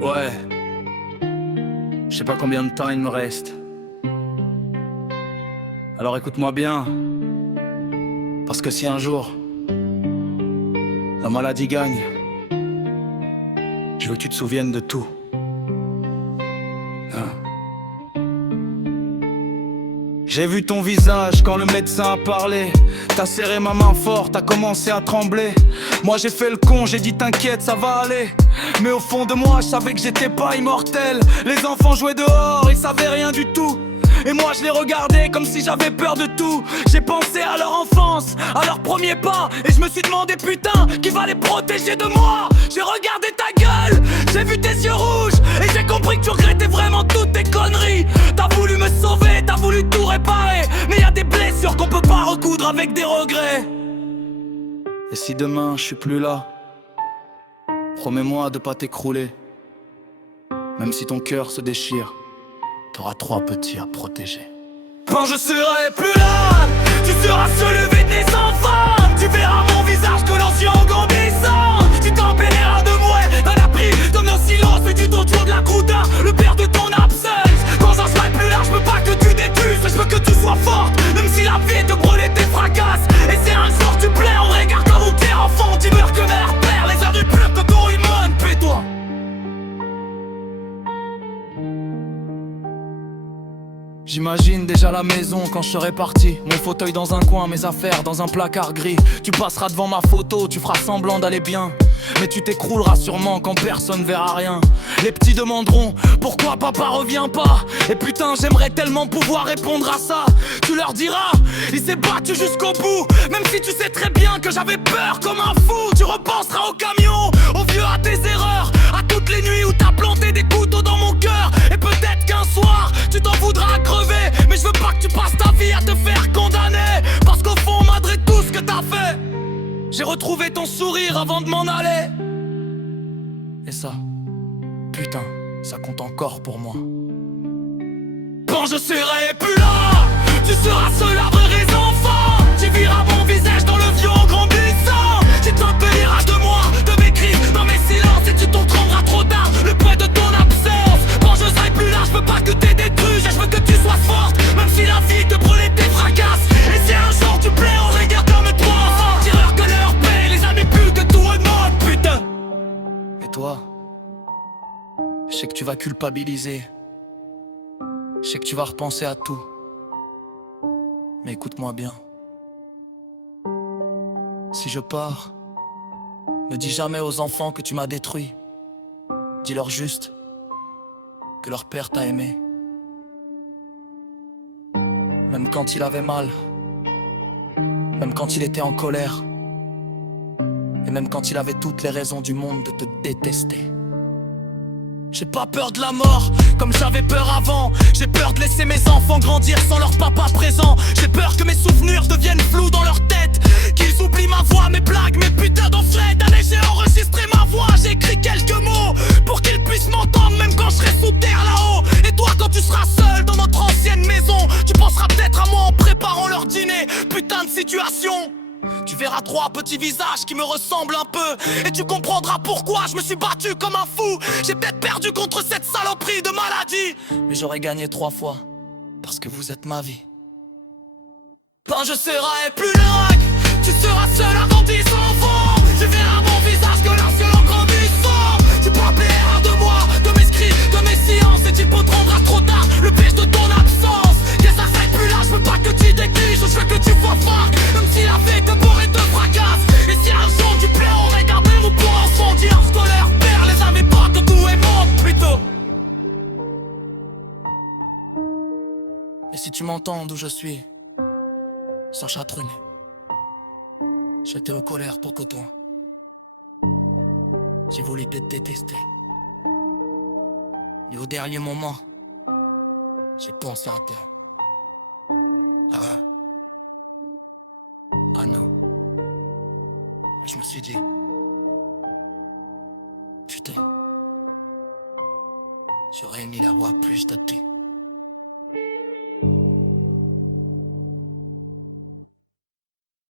Ouais, je sais pas combien de temps il me reste. Alors écoute-moi bien, parce que si un jour la maladie gagne, je veux que tu te souviennes de tout. Hein? J'ai vu ton visage quand le médecin a parlé. T'as serré ma main fort, t'as commencé à trembler. Moi j'ai fait le con, j'ai dit t'inquiète, ça va aller. Mais au fond de moi, je savais que j'étais pas immortel. Les enfants jouaient dehors, ils savaient rien du tout. Et moi je les regardais comme si j'avais peur de tout. J'ai pensé à leur enfance, à leur premier pas. Et je me suis demandé putain, qui va les protéger de moi? J'ai regardé ta gueule, j'ai vu tes yeux rouges. Et j'ai compris que tu regrettais vraiment toutes tes conneries. T'as voulu me sauver, t'as voulu tout réparer. Mais y a des blessures qu'on peut pas recoudre avec des regrets. Et si demain je suis plus là, promets-moi de pas t'écrouler. Même si ton cœur se déchire, t'auras 3 petits à protéger. Quand je serai plus là, tu seras celui de tes enfants. Tu verras mon visage que l'ancien en grandissant. Tu t'empêleras de moi, t'en as pris de nos silences. Et tu t'entoures de la croûta, le père de ton absence. Quand j'en serai plus là, je veux pas que tu détruises. Je veux que tu sois forte, même si la vie te brûle tes fracasses. Et c'est un jour tu plais, on regarde comme t'es enfant. Tu meurs que mère, père, les heures du pur que ton humain, paie-toi. J'imagine déjà la maison quand je serai parti. Mon fauteuil dans un coin, mes affaires dans un placard gris. Tu passeras devant ma photo, tu feras semblant d'aller bien. Mais tu t'écrouleras sûrement quand personne verra rien. Les petits demanderont pourquoi papa revient pas. Et putain j'aimerais tellement pouvoir répondre à ça. Tu leur diras, il s'est battu jusqu'au bout. Même si tu sais très bien que j'avais peur comme un fou. Tu repenseras au camion, au vieux, à tes erreurs, à toutes les nuits où t'as planté des couteaux dans mon cœur. Et peut-être qu'un soir tu t'en voudras à crever. Mais je veux pas que tu passes ta vie à te faire condamner. Parce qu'au fond malgré tout ce que t'as fait, j'ai retrouvé ton sourire avant de m'en aller. Et ça, putain, ça compte encore pour moi. Quand je serai plus là, tu seras seul à vrai les enfants. Tu verras mon visage dans le vieux en grandissant. Tu t'embelliras de moi, de mes cris, dans mes silences. Et tu t'en rendras trop tard, le poids de ton absence. Quand je serai plus là, je veux pas que t'aies détruit. Je veux que tu sois forte, même si la vie te brûle tes fracasses. Et si un jour tu plais, on regarde comme toi. Tireur que leur paix, les amis plus que tout le monde, putain. Et toi, je sais que tu vas culpabiliser. Je sais que tu vas repenser à tout. Mais écoute-moi bien. Si je pars, ne dis jamais aux enfants que tu m'as détruit. Dis-leur juste que leur père t'a aimé. Même quand il avait mal. Même quand il était en colère. Et même quand il avait toutes les raisons du monde de te détester. J'ai pas peur de la mort, comme j'avais peur avant. J'ai peur de laisser mes enfants grandir sans leur papa présent. J'ai peur que mes souvenirs deviennent flous dans leur tête. Qu'ils oublient ma voix, mes blagues, mes putains d'enflettes. Allez, j'ai enregistré ma voix, j'ai écrit quelques mots pour qu'ils puissent m'entendre même quand je serai sous terre là-haut. Et toi quand tu seras seul dans notre ancienne maison, tu penseras peut-être à moi en préparant leur dîner. Putain de situation. Tu verras 3 petits visages qui me ressemblent un peu. Et tu comprendras pourquoi je me suis battu comme un fou. J'ai peut-être perdu contre cette saloperie de maladie, mais j'aurais gagné 3 fois, parce que vous êtes ma vie. Quand je serai plus là, tu seras seul avant 10 enfants. Tu verras mon visage que l'ancien en grandissant. Tu parleras de moi, de mes cris, de mes silences. Et tu te rendras trop tard, le piège de ton absence. Que ça serait plus là, je veux pas que tu décliches. Je veux que tu sois fort, même si la vie te bourre et te fracasse. Et si un jour tu plais, on regarde même ou pour enfants. Dis un scolaire, père, les amis pas que tout est bon, plutôt. Et si tu m'entends d'où je suis, sans chatronner, j'étais en colère pour que toi. J'ai voulu te détester. Et au dernier moment, j'ai pensé à toi. Ah non. Je me suis dit, putain, j'aurais aimé l'avoir plus de temps.